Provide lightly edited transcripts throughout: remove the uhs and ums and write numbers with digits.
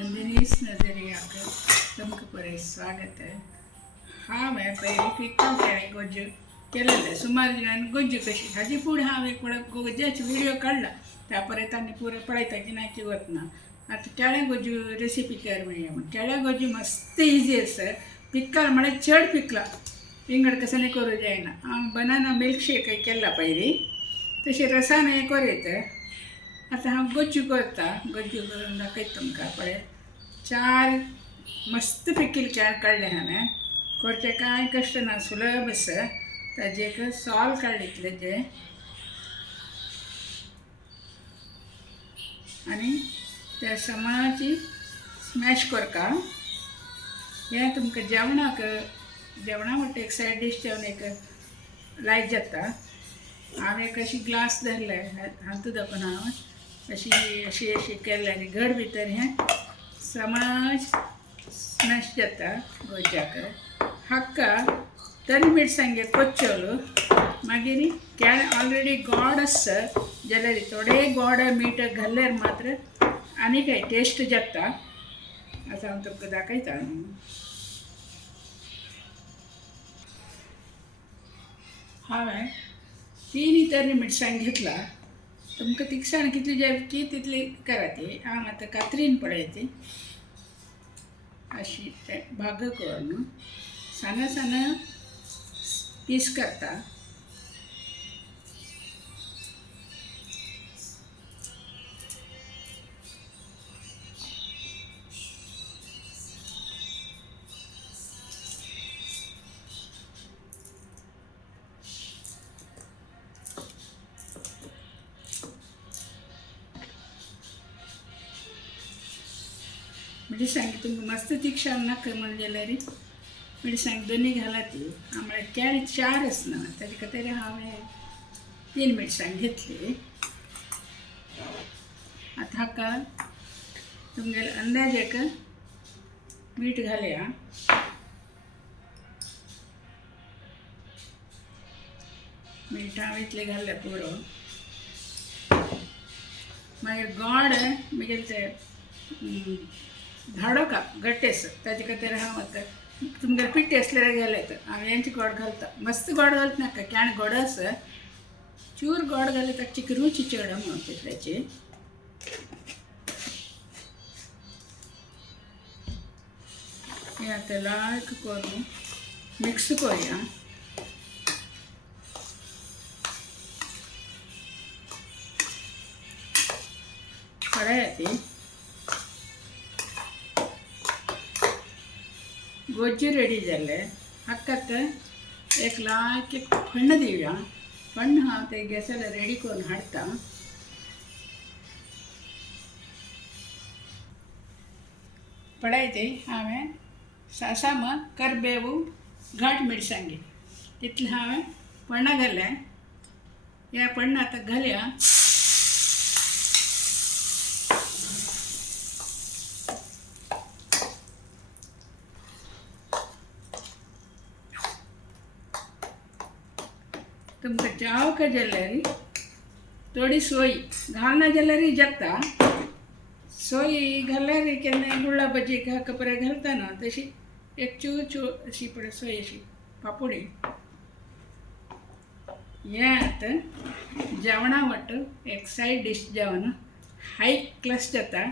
नंदिनीस नजरियाक तुमकां परत स्वागत आहे. हांव पयलीं पिकल केळें गोज्ज्यो केलेले सुमार दिनांनी गोज्ज्यो कशी हाजी फूड हांव एक वेळ गोज्ज्याचो व्हिडिओ काडला त्या परत आनी पुरो पळयता की ना की वतना आतां केळ्या गोज्ज्यो रेसिपी कर म्हणया म्हण केळ्या गोज्ज्यो मस्त इजी आसा. पिकल म्हळ्यार चड पिकला पिंगड कसं नाही करूं जायना. हांव बनाना मिल्कशेक केला पयलीं तशें रसान हें करीत. आतां हांव गोज्ज्यो करता. गोज्ज्यो करून दाखयता तुमकां. पळय 4 मस्त पिकील केळ काडले हांवें. करचें कांय कश्ट ना, सुलभ आसा. ताजे एक सॉल काडले जे आनी त्या समाची स्मॅश करता. हें तुमकां जेवणा म्हणटा एक सायड डीश जेवन एक लायक जाता. हांवें एक अशी ग्लास धरले हातू दाखोवन हांव अशी केल्या आनी घड भितर हें समाज स्मॅश जाता. गोज्याक हाक्का तरी मिरसांगे कोच्चोल मागीर केळ ऑलरेडी गोड आसा जाल्यार थोडे गोड मीठ घाल्ल्यार मात्र आनी काय टेस्ट जाता. आतां हांव तुमकां दाखयता. हांवें 3 तरी मिरसांग घेतला. तुमकां तिखसाण कितली जाय की तितली करा ती. हांव आतां कात्रीन पळय ती अशी भाग करून साना पीस करता. मिरसांग तुमकां मस्त तिखसाण नाका म्हण जाल्यार मिरसांग दोनी घाला ती. म्हळ्यार केळ 4 आसना ताजे खातीर हांवें 3 मिरसांग घेतली. आतां हाका तुमगेले अंदाज एक मीठ घालया. मीठ हांव इतलें घाल्लें पुरो. मागीर गोड मागीर ते धाडो का गट्टेस ताजे खातीर हांव आतां तुमगेले पिट्टे आसल्यार घालत. हांव हेंचे गोड घालता. मस्त गोड घालता नाका केळ गोड आसा. चूर गोड घाले ताची रुची चड म्हणून तितल्याची. हें आतां लायक करून मिक्स करूया. पळया ती गोज्जे रेडी जाले. हाकात एक लायक एक फण्ण दिवया. फण्ण हांव ते गॅसार रेडी करून हाडटा. पळय ती हांवें सासाम करबेवू घाट मिरसांगे तितलें हांवें फण्णां घालें. ह्या फण्ण आतां घालया. तुमकां जाव का जाल्यार थोडी सोय घालना जाल्यार जाता. सोय घाल्यार केन्ना गुळा भजी कपरे घालता ना तशी एक चू अशी पळय सोय अशी पापडी. हें आतां जेवणा वाट एक सायड डीश जेवण हाय क्लास जाता.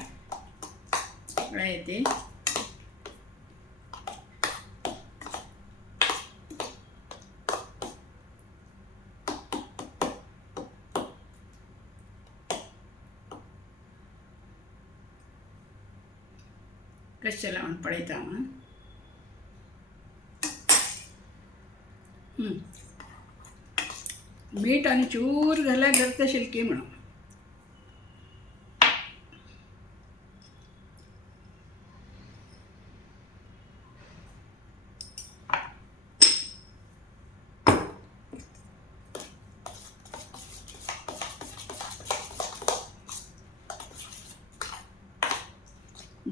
पळय ती कशें लावन पळयता हांव. मीठ आनी चूर घाल्यार जाता शिलकी म्हणून.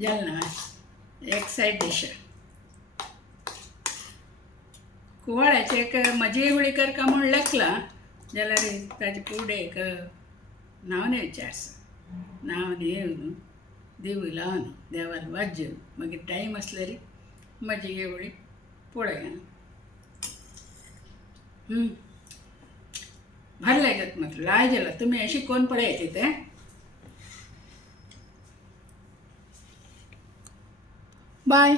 जालें ना एक सायड डीश. कुवाळ्याचे एक मजे होळी करता म्हूण लेखला जाल्यार ताजे फुडें एक नांव न्ही विचारसा. नांव न्ही देवीला आणू देवाला वाजव मागीर टायम असल्यार म्हजी एवढी पळय भारी लागत मात्र लायजेला तुम्ही अशी कोण पळयाचे ते बाय.